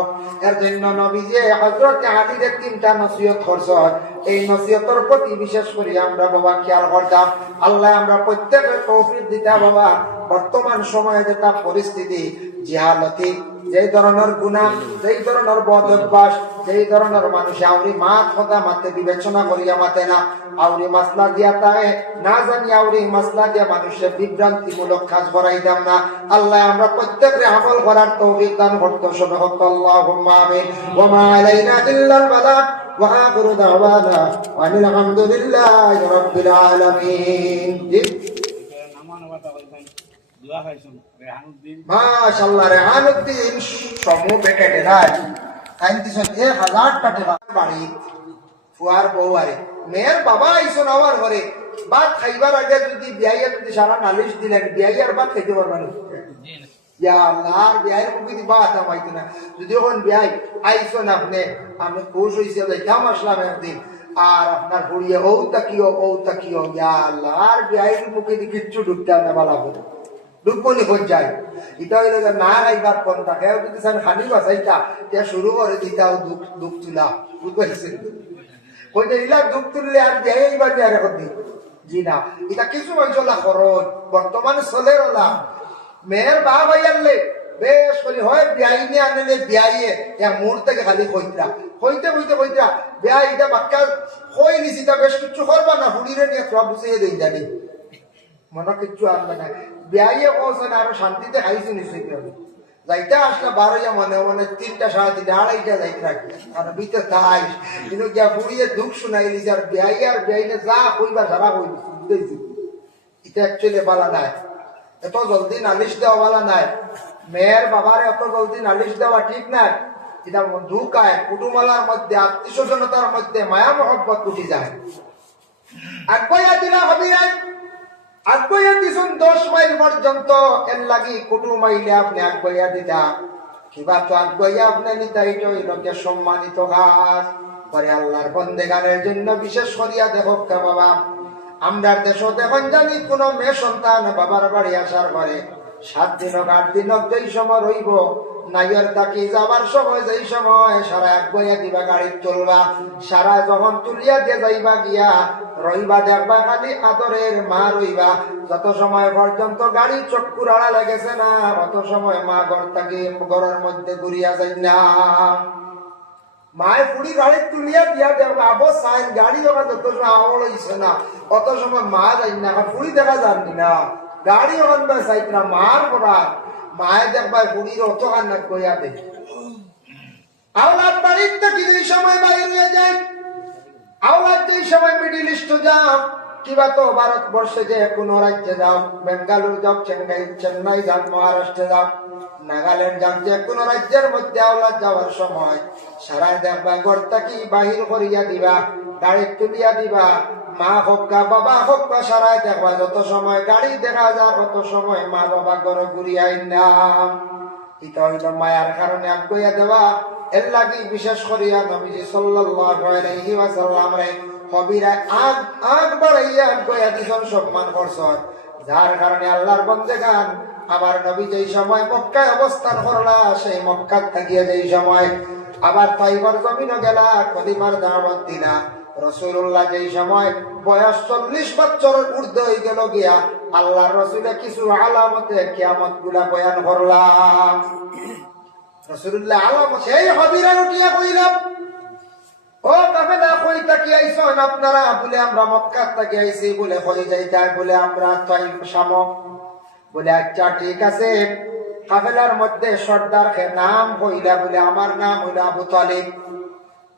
এর জন্য নবী যে হযরত আলীর 3টা নসিহত করছেন এই নসিহতের প্রতি বিশেষ করে আমরা বাবা খেয়াল করতাম আল্লাহ আমরা প্রত্যেকের তৌফিক দিতা বাবা বর্তমান সময়ে যেটা পরিস্থিতি জিহালতি যেই ধরনের গুনাহ যেই ধরনের বদ অভ্যাস যেই ধরনের মানুষ আউরি মাত কথা মাতে বিবেচনা করিয়া মাতে না আউরি মাসলা দিয়া তাই না জানি আউরি মাসলা দিয়া মানুষের বিভ্রান্তিমূলক কাজ করাই দাম না আল্লাহ আমরা প্রত্যেকরে আমল করার তৌফিক দান করতে শোনাক আল্লাহুম্মা আমিন ওয়া মা আলাইনা ইল্লাল বালাগ ওয়া আখিরু দাওয়ানা ওয়াল হামদুলিল্লাহি রাব্বিল আলামিন মাশাআল্লাহ রেহানুদ্দিন সমূহ প্যাকেটে নাই আইনতিছেন 1000 টাকা বাড়ি ফুয়ার বউ আরে মেয়ের বাবা আইসন আমার ঘরে ভাত খাইবার আগে যদি বিয়াইয়া যদি সারা নালিশ দিলেন বিয়াইয়ার ভাত খাইতে পারবেন ইয়া আল্লাহ আর বিয়াইয়ের মুখে দিবা আতা মাইতো না যদি এখন বিয়াই আইসন আপনি আমি খুশ হইছে যাইতাম আসলাম একদিন আর আপনার বুড়িয়ে ও তাকিও ইয়া আল্লাহ আর বিয়াইয়ের মুখে দিয়ে কিচ্ছু ঢুকতে না বলা বলে ঢুকবনি হয়ে যায় এটা হইলে না রাইবার কোন থাকে যদি খানি বাসাইতা তে শুরু করে দিতাও দুঃখ তুলা বুঝতে কইতে ইলা দুঃখ তুললে আর বিয়াই এইবার বিয়ার এখন দিই জি না এটা কিছু অঞ্চল খরচ বর্তমানে চলে রলাম মেয়ের বা ভাইয়ারলে বেশ করি হয় বিয়াই নিয়ে আনলে বিয়াইয়ে মূর থেকে খালি কইতরা কইতে বিয়াই এটা বাক্কা কই নিছি তা বেশ কিছু করবা না হুড়িরে নিয়ে তোরা বুঝিয়ে দিই জানি মনে কিচ্ছু আনবে না বিয়াইয়ে কৌশন আরো শান্তিতে খাইছি নিশ্চয়ই হবে যাইতে আসলে 12 মনে 3টা 3:30 2:30 যাইতে রাখি আর ভিতরে থাই কিন্তু যা বুড়িয়ে দুঃখ শুনাইলি আর বিয়াইনে যা কইবা সারা কইবি বুঝতেছি এটা অ্যাকচুয়ালি বালা নাই এত জলদি নালিশ দেওয়া বালা নাই মেয়ের বাবারে এত জলদি নালিশ দেওয়া ঠিক নাই এটা দুঃখায় কুটুমালার মধ্যে আত্মীয় স্বজনতার মধ্যে মায়া মহব্বত উঠি যায় আকবইয়া দিলা হবিরাই আকবইয়া দিছুন 10 মাইল পর্যন্ত এর লাগি কুটুমাইলে আপনি আকবইয়া দিতা কিবা তো আকবইয়া আপনি নিতা এটা হইলকে সম্মানিত কাজ পরে আল্লাহর বন্দেগানের জন্য বিশেষ করিয়া দেখো কা বাবা আমরার দেশ দেখুন জানি কোন মেয়ে সন্তান বাবার বাড়ি আসার পরে 7 দিন 8 দিন যেই সময় রইব নাইয়ের তাকি যাবার সময় যেই সময় সারা একবইয়া দিবা গাড়ি চলবা সারা যখন তুলিয়া দিয়ে যাইবা গিয়া রইবা দেখবা খালি আদরের মা রইবা যত সময় পর্যন্ত গাড়ি চক্কুর আড়া লেগেছে না অত সময় মা ঘর থাকি ঘরের মধ্যে ঘুরিয়া যাই না মায়ের পুরি গাড়ি তুলিয়া দিয়া দেখবা আবো সাইন গাড়ি যখন যত সময় আওয়াল হইছে না অত সময় মা যাই না পুরি দেখা যাননি না গাড়ি যখন সাইড না মার পড়া মায়ে দেখবা বুড়ির অত কান্না কইয়া দে আওলাদ বাড়ির থেকে যেই সময় বাইরে হয়ে যায় আওলাদ যেই সময় মিডিল ইস্ট যাও কিবা তো ভারতবর্ষে যে কোনো রাজ্যে যাও বেঙ্গালুরু যাও চেন্নাই যাও মহারাষ্ট্রে যাও নাগাল্যান্ড যাও যে কোনো রাজ্যের মধ্যে আওলাদ যাওয়ার সময় সারা দেখবা ঘর থেকে বাহির করিয়া দিবা গাড়ি তুলিয়া দিবা মা হোক বাবা হোক বা সারাই দেখবা যত সময় গাড়ি দেখা যায় তত সময় মা বাবা ঘর ঘুরিয়াই না এটা হইল মায়ার কারণে আগুয়া দেওয়া এর লাগি বিশেষ করিয়া নবীজি সাল্লাল্লাহু আলাইহি ওয়াসাল্লাম রে কবিরা আগ বাড়াইয়া আগুয়া দিছন সম্মান করছন যার কারণে আল্লাহর বন্দেগান আবার নবী যেই সময় মক্কায় অবস্থান করলা সেই মক্কাত থাকিয়া যেই সময় আবার তাইবার জমিনে গেলা কলিমার দাওয়াত দিলা রাসূলুল্লাহ যেই সময় বয়স 40 বছরের ঊর্ধ্ব হয়ে গেল গিয়া আল্লাহর রাসূলের কিছু আলামতে কিয়ামত গুলা বয়ান করলাম রাসূলুল্লাহ আলামত সেই হবিরা উঠিয়া কইলাম ও কাফেলা কই তাকি আইছন আপনারা বলে আমরা মক্কা থেকে আইছি বলে কই যাইতা বলে আমরা তাইফ শাম বলে আচ্ছা ঠিক আছে কাফেলার মধ্যে সর্দার কে নাম কইলা বলে আমার নাম হলো আবু তালিব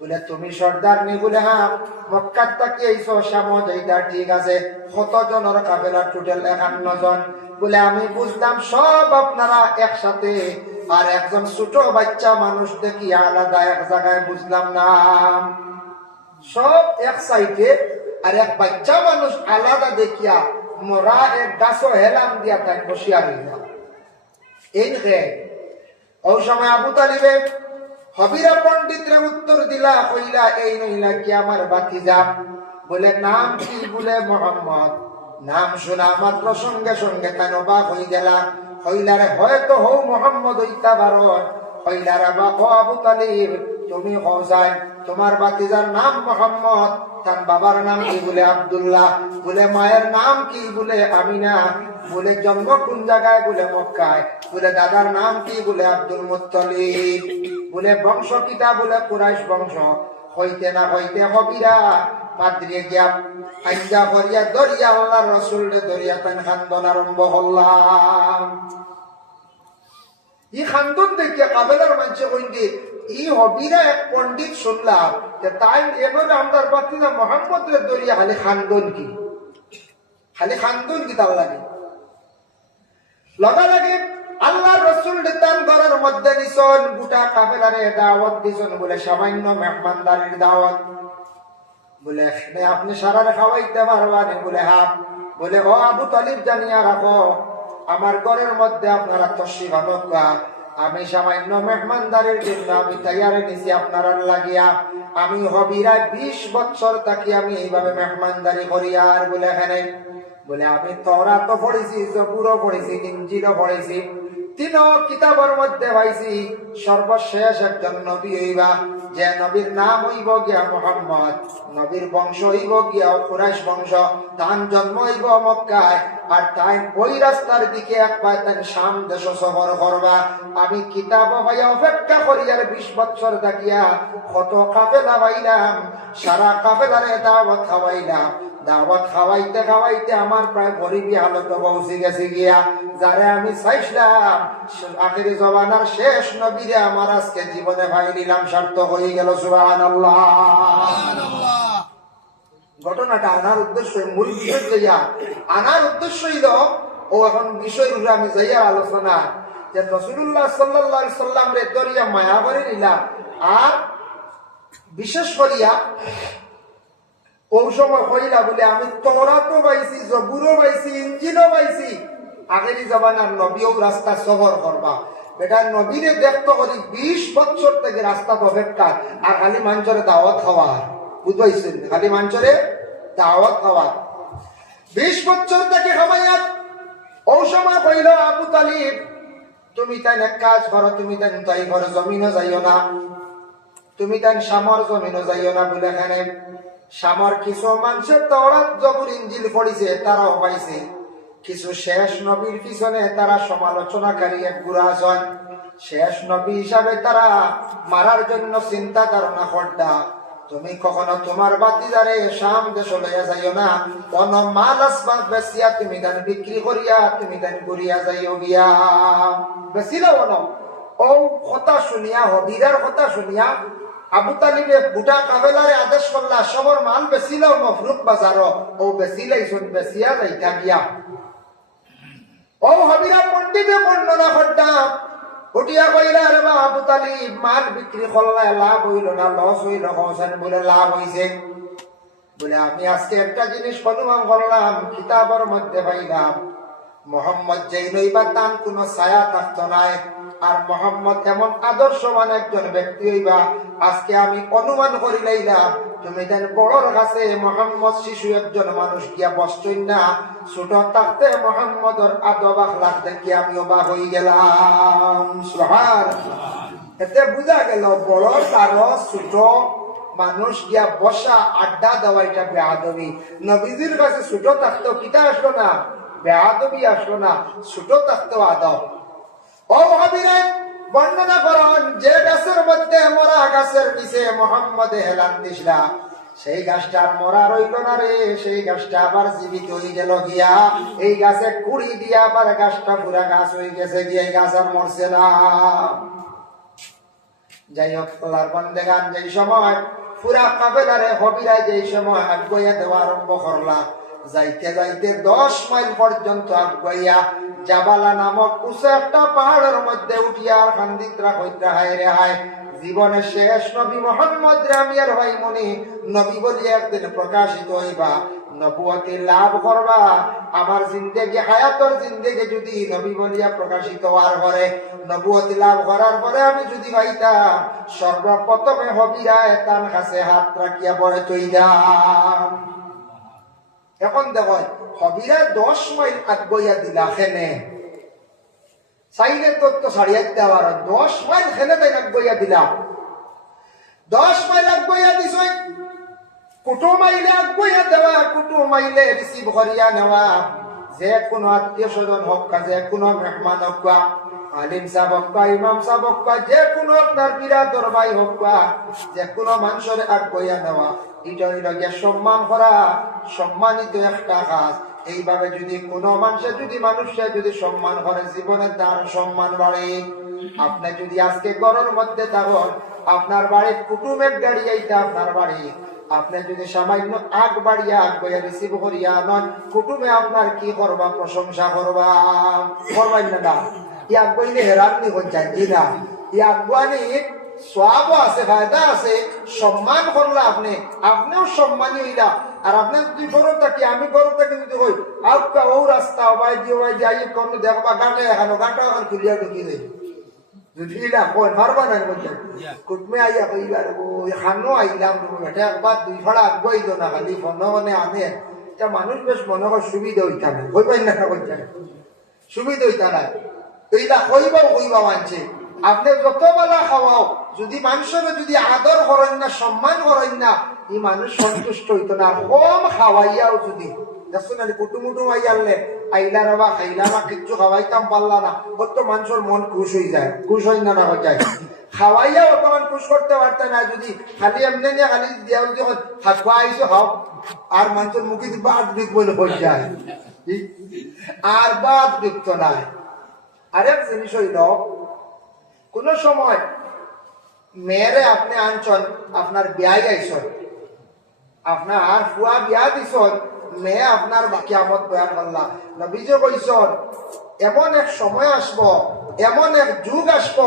বলে তুমি সর্দার নি বলে হ্যাঁ মক্কা থেকে আইছো শাম যাইতা ঠিক আছে কত জনের কাফেলা টোটাল 51 জন বলে আমি বুঝলাম সব আপনারা একসাথে আর একজন ছোট বাচ্চা মানুষ দেখি আলাদা এক জায়গায় বুঝলাম না সব এক সাইডে আর এক বাচ্চা মানুষ আলাদা দেখিয়া মোরা এক গাছও হেলাম দিয়া তাই বসিয়া রইলাম এই ওই সময় আবু তালিবে হবিরা পণ্ডিতরে উত্তর দিলা কইলা এই নইলা কি আমার ভাতিজা বলে নাম কি বলে মোহাম্মদ নাম শোনা মাত্র সঙ্গে সঙ্গে কেন বা হয়ে গেলা হইলারে হয়তো হও মোহাম্মদ হইতা পারো হইলারে বা ও আবু তালিব তুমি হোসাইন তোমার ভাতিজার নাম মোহাম্মদ তার বাবার নাম কি বলে আব্দুল্লাহ বলে মায়ের নাম কি বলে আমিনা বলে জন্ম কোন জায়গায় বলে মক্কায় বলে দাদার নাম কি বলে আব্দুল মুত্তালিব বলে বংশ কিতা বলে কুরাইশ বংশ হইতে না হইতে হবিরা পাদ্রিয়ে গিয়া আইজা করিয়া দরিয়া আল্লাহর রাসূল দরিয়া তান খান্দন আরম্ভ হল্লাম ই খান্দন দেখে কাবেলার মানুষে কইন্দি ই হবিরা এক পণ্ডিত শুনলাম যে তাই এভাবে আমরার বাতিজা মোহাম্মদের দরিয়া খালি খান্দন কি তার লাগে লগা লাগে আল্লাহর রাসূল দিতান ঘরের মধ্যে নিছন গোটা কাফেলারে দাওয়াত দিছন বলে সামান্য মেহমানদারির দাওয়াত বলে আপনি সারার খাওয়াইতে পারবেন? বলে হ্যাঁ। বলে ও আবু তালিব, জানিয়া রাখো আমার ঘরের মধ্যে আপনারা তশরিফ আনবা, আমি সামান্য মেহমানদারির জন্য আমি তৈয়ারে নিছি আপনার লাগিয়া। আমি হবিরা 20 বছর থাকি আমি এইভাবে মেহমানদারি করি। আর বলে এখানে বলে আমি তওরাত পড়েছি, জবুরও পড়েছি, ইনজিলও পড়েছি, তিন কিতাবের মধ্যে পাইছি সর্বশেষ একজন নবী হইবা, যে নবীর নাম হইব গিয়া মুহাম্মদ, নবীর বংশ হইব গিয়া কুরাইশ বংশ, তার জন্ম হইব মক্কায়, আর তাই ওই রাস্তার দিকে একবার তাই শাম দেশ সফর করবা। আমি কিতাব ভাইয়া অপেক্ষা করি আর 20 বছর থাকিয়া কত কাফেলা পাইলাম, সারা কাফেলারে দাওয়াত খাওয়াইলাম। দাওয়াত খাওয়াইতে খাওয়াইতে আমার প্রায় গরিবী হালত পৌঁছে গেছে গিয়া, যারে আমি চাইছিলাম আখিরি জমানার শেষ নবীরে আমার আজকে জীবনে ভাই নিলাম, সার্থক হয়ে গেল। সুবহানাল্লাহ। ঘটনাটা আনার উদ্দেশ্য, মূল বিষয় যাইয়া আনার উদ্দেশ্য হইল ও এখন বিষয় আমি যাইয়া আলোচনা যে রাসূলুল্লাহ সাল্লাল্লাহু আলাইহি সাল্লাম রে দরিয়া মায়া করে নিলাম। আর বিশেষ করিয়া ওই সময় হইলা বলে আমি তওরাতও পাইছি, জবুরও পাইছি, ইনজিলও পাইছি, আগেরই জমানার নবীও রাস্তা সফর করবা। বেটা নবীরে দেখতে করি 20 বছর থেকে রাস্তা অপেক্ষা, আর খালি মানুষের দাওয়াত খাওয়া, বুঝবাইছেন? খালি মানুষের দাওয়াত খাওয়া 20 বছর থেকে খাওয়াইয়া। ওই সময় কইল আবু তালিব, তুমি তাই এক কাজ করো, তুমি তাই তাই ঘর জমিনও যাইও না, তুমি তাই শামর জমিনও যাইও না। বলে এখানে শামর কিছু মানুষের তওরাত জবুর ইনজিল পড়িছে, তারাও পাইছে, কিছু শেষ নবীর পিছনে তারা সমালোচনাকারী এক গুড়া আছেন, শেষ নবী হিসাবে তারা মারার জন্য চিন্তা ধারণা করতা। তুমি কখনো তোমার বাতিদারে শাম দেশ লইয়া যাইও না, কোন মাল আসবাব বেচিয়া তুমি দান বিক্রি করিয়া তুমি দান ঘুরিয়া যাইও গিয়া, বেচিলাও না। ও কথা শুনিয়া, হবিরার কথা শুনিয়া আবু তালিবে গোটা কাফেলারে আদেশ করলা সবর মাল বেচিলাও মফরুক বাজার, ও বেচিলাইছুন, বেচিয়া যাইতা গিয়া। ও হবিরা পণ্ডিতে বর্ণনা করতাম, উঠিয়া কইলা রে বা আবু তালিব, মাল বিক্রি করলা লাভ হইল না লস হইল? হোসেন বলে লাভ হইছে। বলে আমি আজকে একটা জিনিস অনুমান করলাম, কিতাবের মধ্যে পাইলাম মোহাম্মদ যেই নইবা তার কোন ছায়া থাকতো নাই, আর মোহাম্মদ এমন আদর্শবান একজন ব্যক্তি হইবা। আজকে আমি অনুমান করি লাইলাম তুমি দেন বড়র কাছে মোহাম্মদ শিশু একজন মানুষ গিয়া বসতই না, ছোট থাকতে মোহাম্মদর আদব আখলাক দেখি আমি অবাক হয়ে গেলাম। সুবহানাল্লাহ। এতে বুঝা গেল বড় তারও ছোট মানুষ গিয়া বসা আড্ডা দেওয়া এটা বেয়াদবি। নবীজির কাছে ছোট থাকতো কিতা আসলো না, বেয়াদবি আসলো না, ছোট থাকতো আদব। ও ভাবিরে বর্ণনা করেন যে গাছের মধ্যে মরা গাছের নিচে মোহাম্মদে হেলান দিসলা, সেই গাছটা মরা রইল না রে, সেই গাছটা আবার জীবিত হয়ে গেল গিয়া। এই গাছে কুড়ি দিয়া আবার গাছটা পুরা গাছ হয়ে গেছে গিয়া, এই গাছ আর মরছে না। যাই হোক, আল্লাহর বান্দাগান যেই সময় পুরা কাফেলারে হবিরায় যেই সময় আগুয়া দেওয়া আরম্ভ করলা, যাইতে যাইতে 10 মাইল পর্যন্ত আগুয়া জাবালা নামক উঁচু একটা পাহাড়ের মধ্যে উঠিয়া খান্দিত্রা কইত্রা হায় রে হায়, জীবনের শেষ নবী মোহাম্মদ রামিয়ার ভাই মনি নবী বলি একদিন প্রকাশিত হইবা, নবুয়তি লাভ করবা। আমার জিন্দেগি হায়াতর জিন্দেগি যদি নবী বলিয়া প্রকাশিত হওয়ার পরে, নবুয়তি লাভ করার পরে আমি যদি পাইতাম, সর্বপ্রথমে হবিরায় তার কাছে হাত রাখিয়া বলে তৈরাম। এখন দেখো হবিরায় 10 মাইল আগুয়া দিলা খেনে, চাইলে তোর তো ছাড়িয়ে দেওয়ার 10 মাইল খেলে তাই আগুয়া দিলা। 10 মাইল আগুয়া দিছ, কুটু মাইলে আগুয়া দেওয়া, কুটু মাইলে রিসিভ করিয়া নেওয়া। যে কোনো আত্মীয় স্বজন হোক, যে কোনো মেহমান হোক, আলিম সাহেব হোক, ইমাম সাহেব হোক, যে কোনো আপনার বিরাদর ভাই হোক, যে কোনো মানুষের আগুয়া নেওয়া, এটা হইল গিয়া সম্মান করা, সম্মানিত একটা কাজ। এইভাবে যদি কোনো মানুষের যদি সম্মান করে, জীবনে তার সম্মান বাড়ে। আপনি যদি আজকে ঘরের মধ্যে থাকুন, আপনার বাড়ির কুটুমের গাড়ি আইতে আপনার বাড়ি, আপনি যদি সামান্য আগ বাড়িয়া আগ বইয়া রিসিভ করিয়া নন, কুটুমে আপনার কি করবা? প্রশংসা করবা, করবেন না? ই আগ বইলে হেরাননি করছেন জি না, ই আগুয়ানি সওয়াবও আছে, ফায়দা আছে। সম্মান করলা আপনি, আপনিও সম্মানী হইলা। আর আপনি যদি গরু থাকি, আমি গরু থাকি যদি হই আউকা ও রাস্তা ওবাই দিয়ে আই কোন দেখবা গাঁটে এখানো গাঁটা এখন খুলিয়া ঢুকি দেয় যদি না কই পারবা না বলতে কুটমে আইয়া কইবার ওই খানো আইলাম এটা একবার দুই ফড়া আগুয়াই তো না খালি ফোনে আনে এটা মানুষ বেশ মনে হয় সুবিধা হইতা না কই পাই না বলতে সুবিধা হইতা না এইটা কইবাও আনছে। আপনি যত বেলা খাওয়াও যদি মানুষের যদি আদর করেন না, সম্মান করেন না, এই মানুষ সন্তুষ্ট হইতো না। আর কম খাওয়াইয়াও যদি দেখছেন কুটুমুটুম আইয়ালে আইলা রবা খাইলা না কিচ্ছু খাওয়াইতাম পারলা না, কত মানুষের মন খুশ হয়ে যায়, খুশ হয় না হয়ে যায়। খাওয়াইয়া বর্তমান খুশ করতে পারতে না, যদি খালি এমনি নিয়ে খালি দিয়া যখন হাত খাওয়াইছো খাও আর মানুষের মুখে বাদ দিক বলে হয়ে যায়, আর বাদ দিত নাই। আরেক জিনিস হইল কোন সময় মেয়েরে আপনি আনছন, আপনার বিয়াই আইসন, আপনার ফুয়া বিয়া দিছন, মেয়ে আপনার কিয়ামত বয়ান করলা। নবীজি কইছন এমন এক সময় আসব, এমন এক যুগ আসব,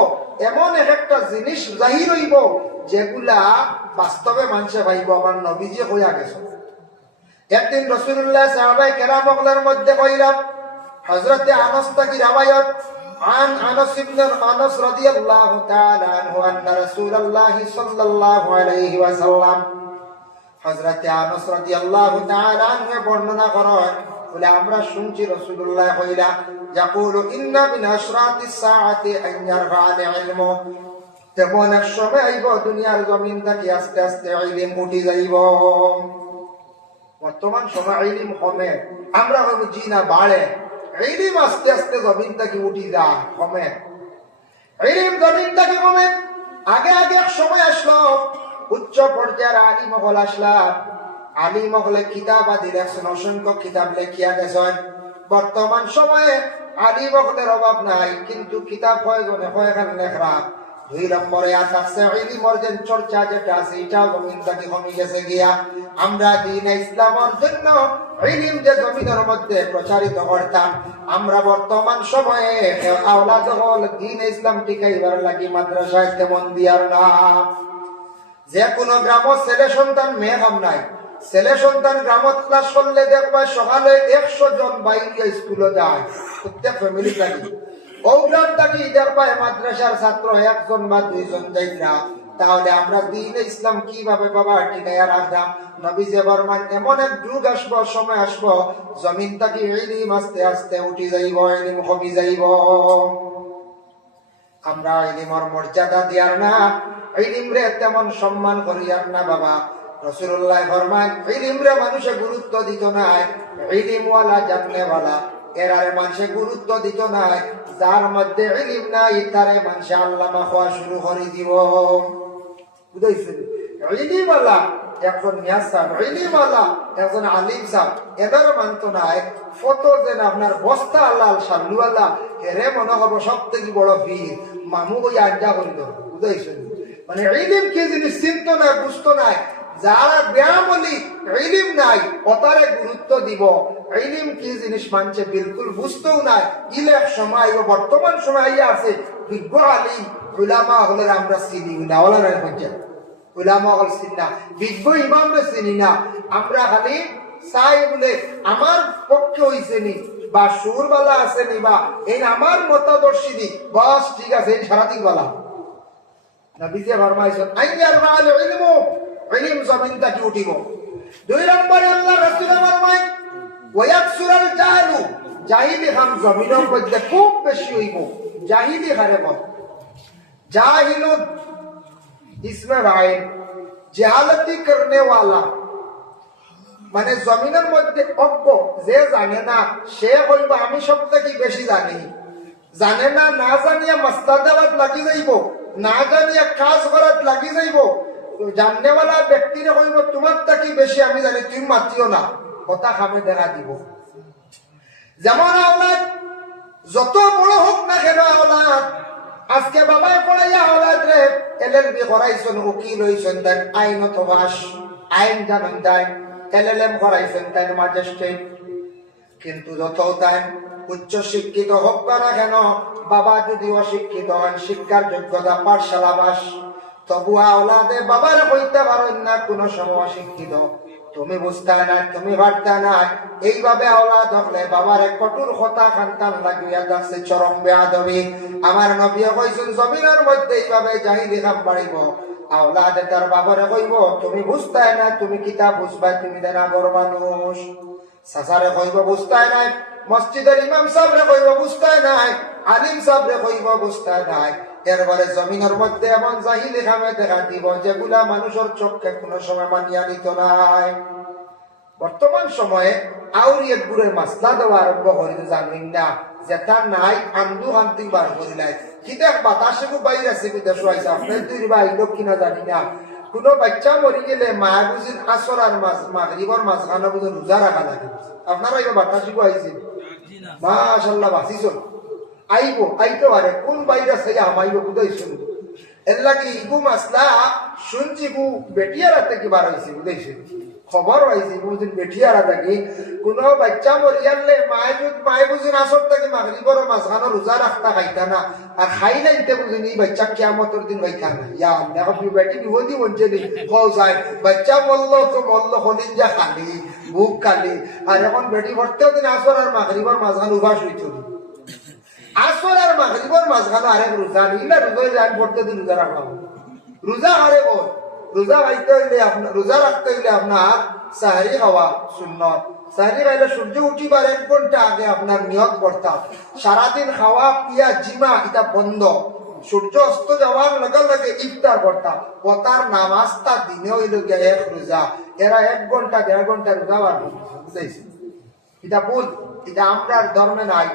এমন একটা জিনিস জাহির হইব যেগুলা বাস্তবে মানুষে ভাইব। আমার নবীজি কইয়া গেছেন। একদিন রাসূলুল্লাহ সাহাবায়ে কেরামের মধ্যে কইলাম, হযরতে আনাস থেকে রওয়ায়াত عن أنس بن أنس رضي الله تعالى عنه أن رسول الله صلى الله عليه وسلم হযরত আনাস রাদিয়াল্লাহু তাআলা আনহু বর্ণনা করেন বলে আমরা শুনছি রাসূলুল্লাহ কইলা ইয়াকুলু ইন্না মিন আশরাতিস সাআতি আন ইয়ারফা'আল ইলমু, তেমন এক সময় আইব দুনিয়ার জমিন থেকে আস্তে আস্তে ইলম উঠি যাইব। বর্তমান সময় ইলম কমে, আমরা বুঝি না বাড়ে, ইলম আস্তে আস্তে জমিন থেকে উঠি যায়, কমে ইলম জমিন থেকে কমে। আগে এক সময় আসলো উচ্চ পর্যায়ের আলিম হল আসলাম, আলিম হলে কিতাব আদি লেখছেন, অসংখ্য কিতাব লেখিয়া গেছেন। বর্তমান সময়ে আলিম হলের অভাব নাই, কিন্তু কিতাব কয়জনে কয়খান লেখরা। 2 নম্বরে আছে ইলমের যে চর্চা যেটা আছে এটা জমিন থেকে কমে গেছে গিয়া। আমরা দ্বীন ইসলামের জন্য ইলম যে জমিনের মধ্যে প্রচারিত করতাম, আমরা বর্তমান সময়ে আওলাদ হল দ্বীন ইসলাম টিকাইবার লাগি মাদ্রাসায় তেমন দিয়ার না। যে কোনো গ্রাম ছেলে সন্তান মেয়ে কাম নাই, ছেলে সন্তান গ্রামত ক্লাস করলে দেখবা সকালে 100 জন বাইরে স্কুলে যায়, প্রত্যেক ফ্যামিলি থাকি। ও গ্রাম থাকি দেখবা মাদ্রাসার ছাত্র 1 জন বা 2 জন যাইরা। তাহলে আমরা দ্বীন ইসলাম কিভাবে বাবা টিকাইয়া রাখতাম? নবীজি ফরমান এমন এক যুগ আসবো, সময় আসবো জমিন থেকে ইলম আস্তে আস্তে উঠি যাইব, ইলম কমি যাইব। আমরা ইলমের মর্যাদা দিয়ার না, ইলম রে তেমন সম্মান করিয়ার না বাবা। রাসূলুল্লাহ ফরমান ইলম রে মানুষে গুরুত্ব দিত না, ইলম ওয়ালা জাননে ওয়ালা এরারে মানুষে গুরুত্ব দিত না। যার মধ্যে ইলম নাই তারে মানুষে আল্লামা হওয়া শুরু করে দিব। বুঝাইছেন? ইলম ওয়ালা একজন মিয়া সাহেব, ইলম ওয়ালা একজন আলিম সাহেব, এদের মানত নাই ফটো যেন আপনার বস্তা লাল শালুয়ালা এরে মনে হবো সব থেকে বড় পীর, মামু ওই আড্ডা করিল। বুঝাইছেন? মানে ইলম কি জিনিস চিন্ত নাই, বুঝতো নাই। যারা ব্যায়ামলি ইলম নাই ওতারে গুরুত্ব দিব, ইলম কি জিনিস মানছে বিলকুল বুঝতেও নাই। ইলেক সময় বর্তমান সময় আছে বিজ্ঞ আলিম উলামা হলের আমরা চিনি না, ওলারা হচ্ছে উলামা হল চিনি না, বিজ্ঞ ইমামরে চিনি না। আমরা খালি চাই বলে আমার পক্ষে হইছে নি বা সুরবালা আছে নি বা এই আমার মতাদর্শী নি, বস ঠিক আছে এই সারাদিন বলা। নবীজি ফরমাইছেন আইয়ার মাল ইলমু, ইলম জমিন থেকে উঠিব। 2 নম্বরে আল্লাহ রাসূল ফরমায় ওয়ায়াকসুরাল জাহলু, জাহিলি হাম জমিনের মধ্যে খুব বেশি হইব। জাহিলি হারে বল, জাহিলুন ইসমে রাইন, জাহালতি করনে ওয়ালা, মানে জমিনের মধ্যে অজ্ঞ যে জানে না সে বলব আমি সব থেকে বেশি জানি। জানে না, না জানিয়া মাস্তাদাবাদ লাগি যাইব, না জানিয়া কাজ করাত লাগি যাইব। জাননেওয়ালা ব্যক্তিরে কইব তোমার থেকে বেশি আমি জানি, তুমি মাতিও না, কথা খামে দেখা দিব। যেমন আওলাদ যত বড় হোক না কেন আওলাদ, আজকে বাবাই পড়াইয়া আওলাদ রে এলএলবি করাইছেন, উকিল হইছেন, তাই আইন অথবা আইন জানেন, তাই এলএলএম করাইছেন, তাই ম্যাজিস্ট্রেট। কিন্তু যত তাই উচ্চ শিক্ষিত হোক না কেন, বাবা যদি অশিক্ষিত হন, শিক্ষার যোগ্যতা পাঠশালা বাস, তবু আওলাদে বাবার কইতে পারেন না, কোন সময় অশিক্ষিত, তুমি বুঝতে না, তুমি পারতে না, এইভাবে আওলাদ হলে বাবার এক কঠোর কথা খানতান লাগিয়া যাচ্ছে, চরম বেয়াদবি। আমার নবী কইছেন জমিনের মধ্যে এইভাবে জাহিলি কাম বাড়িব, আওলাদে তার বাবারে কইব তুমি বুঝতে না, তুমি কিতা বুঝবা, তুমি দেনা বড় মানুষ। সাসারে কইব বুঝতে নাই, মসজিদের ইমাম সাহেবরে কইব বুঝতে নাই, আলিম সাহেবরে কইব বুঝতে নাই। এরপরে জমিনের মধ্যে এমন জাহিলি কামে দেখা দিব যেগুলা মানুষের চোখে কোনো সময় মানিয়া নিত নাই। বর্তমান সময়ে আউরি এক গুড়ের মাসলা দেওয়া আরম্ভ করিল, জানবেন না যেটা নাই আন্দু আন্তি বার করিলাই, কিতা বাতাসে বাইরে আছে বিদেশ আইসা আপনার দুই বাইল কিনা জানি না। কোন বাচ্চা মরি গেলে মা বুঝিন আসর আর মাগরিবর মাঝখানে বুঝুন রোজা রাখা লাগে। আপনারা এবার বাতাসে আইছে মাশাআল্লাহ বাঁচিস আইব আইতে পারে, কোন বাইরে আছে আমাইব বুঝাই শুনু। এর লাগে ইগু মাসলা শুনছি গু বেটিয়ারা থেকে বার হয়েছে বুঝাইছে, খবর হয়েছে বুঝুন বেটিয়ারা থাকি কোন বাচ্চা মরিয়ালে মায়ে বুঝুন আসর থেকে মাগরিবর মাঝখানে রোজা রাখতা খাইতা না, আর খাই নাইতে বুঝুন এই বাচ্চা কিয়ামতের দিন খাইতা না। ইয়া দেখো বেটি বিপদি বলছে নি খাও যায়, বাচ্চা মরলো তো মরলো হলিন যা খালি বুক খালি, আর এখন বেটি ভর্তেও দিন আসর আর মাগরিবর মাঝখানে উভাস হইতো, আসর আর মাগরিবর মাঝখানে আরেক রোজা নিলা রোজা যান পড়তে দিন রোজা রাখলাম। রোজা হারে বল, রোজা খাইতে হইলে আপনার রোজা রাখতে হইলে আপনার সাহারি খাওয়া সুন্নত। সাহারি খাইলে সূর্য উঠিবার 1 ঘন্টা আগে আপনার নিয়ত করতাম, সারাদিন খাওয়া পিয়া জিমা এটা বন্ধ, সূর্য অস্ত যাওয়ার লগে লগে ইফতার করতাম। পতার নামাজটা দিনে হইল গিয়া 1 রোজা, এরা 1 ঘন্টা 1.5 ঘন্টা রোজা বার বুঝাইছে। এটা ভুল, এটা আমরা ধর্মে নাই,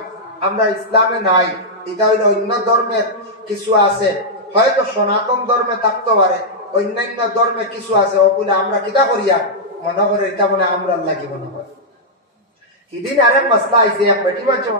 আমরা ইসলামে নাই, এটা হইলো অন্য ধর্মের কিছু আছে, হয়তো সনাতন ধর্মে থাকতে পারে, অন্যান্য ধর্মে কিছু আছে ওগুলো আমরা কিতা করিয়া মনে করে এটা মনে আমরা লাগি মনে হয়। এদিন আরেক মশলা আইছে, এক বেটি বাচ্চা